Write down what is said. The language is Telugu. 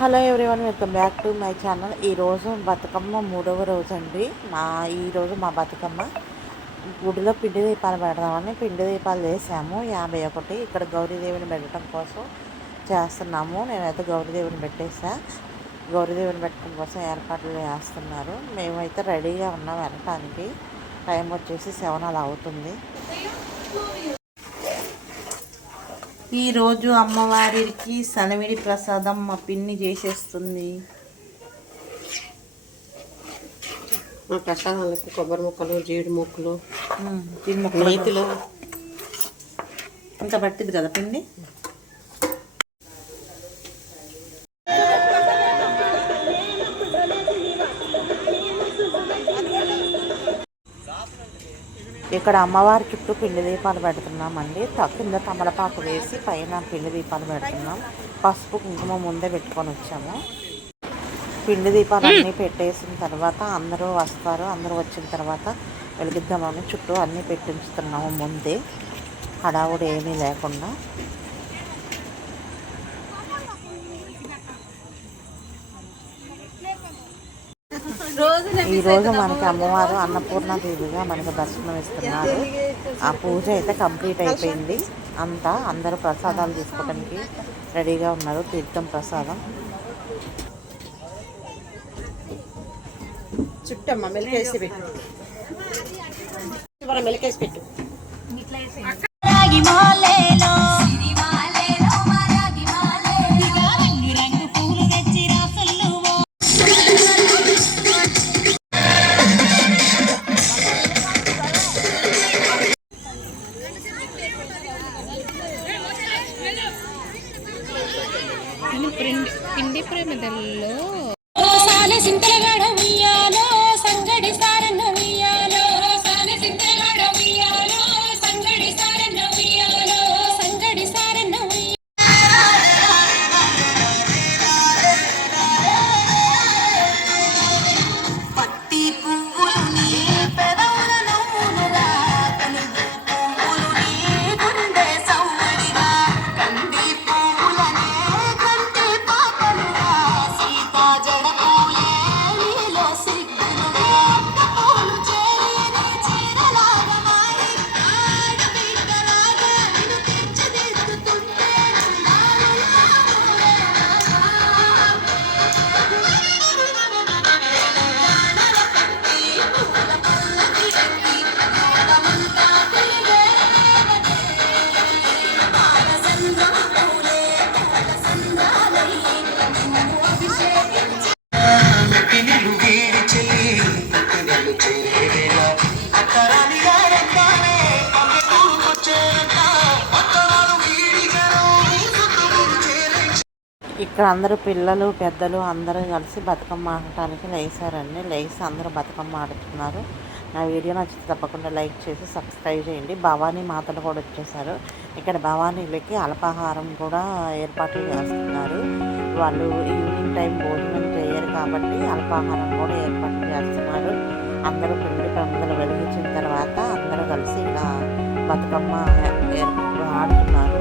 Hello everyone, welcome back to my channel. ఈరోజు బతుకమ్మ 3వ రోజు అండి. ఈరోజు మా బతుకమ్మ గుడిలో పిండి దీపాలు పెడదామని పిండి దీపాలు చేసాము 51. ఇక్కడ గౌరీదేవిని పెట్టడం కోసం చేస్తున్నాము. నేనైతే గౌరీదేవిని పెట్టేసా. గౌరీదేవిని పెట్టడం కోసం ఏర్పాట్లు చేస్తున్నారు. మేమైతే రెడీగా ఉన్నాం వెళ్ళటానికి. టైం వచ్చేసి 7 అలా అవుతుంది. ఈరోజు అమ్మవారికి సనమిడి ప్రసాదం మా పిన్ని చేసేస్తుంది. మా ప్రసాదాలకి కొబ్బరి ముక్కలు, జీడి ముక్కలు, నేతిలో ఇంత పట్టింది కదా పిండి. ఇక్కడ అమ్మవారి చుట్టూ పిండి దీపాలు పెడుతున్నామండి. కింద తమలపాకు వేసి పైన పిండి దీపాలు పెడుతున్నాం. పసుపు కుంకుమ ముందే పెట్టుకొని వచ్చాము. పిండి దీపాలు అన్నీ పెట్టేసిన తర్వాత అందరూ వస్తారు. అందరూ వచ్చిన తర్వాత వెలిగిద్దామని చుట్టూ అన్నీ పెట్టించుతున్నాము ముందే, హడావుడి ఏమీ లేకుండా. ఈరోజు మనకి అమ్మవారు అన్నపూర్ణాదేవిగా మనకు దర్శనం ఇస్తున్నారు. ఆ పూజ అయితే కంప్లీట్ అయిపోయింది. అందరూ ప్రసాదాలు తీసుకోవడానికి రెడీగా ఉన్నారు. తీర్థం ప్రసాదం చుట్టమ్మ మెలికేసి పెట్టు, మెలికేసి పెట్టు. పిండి ప్రమిదల్లో ఇక్కడ అందరూ పిల్లలు పెద్దలు అందరూ కలిసి బతుకమ్మ ఆడటానికి లేచారండి. లేచి అందరూ బతుకమ్మ ఆడుతున్నారు. నా వీడియో నచ్చితే తప్పకుండా లైక్ చేసి సబ్స్క్రైబ్ చేయండి. భవానీ మాతలు కూడా వచ్చేసారు. ఇక్కడ భవానీలకి అల్పాహారం కూడా ఏర్పాట్లు చేస్తున్నారు. వాళ్ళు ఈవినింగ్ టైం భోజనం చేయరు కాబట్టి అల్పాహారం కూడా ఏర్పాట్లు చేస్తున్నారు. అందరూ పిండి ప్రమిదలు వెలిగించిన తర్వాత అందరూ కలిసి ఇలా బతుకమ్మ ఆడుతున్నారు.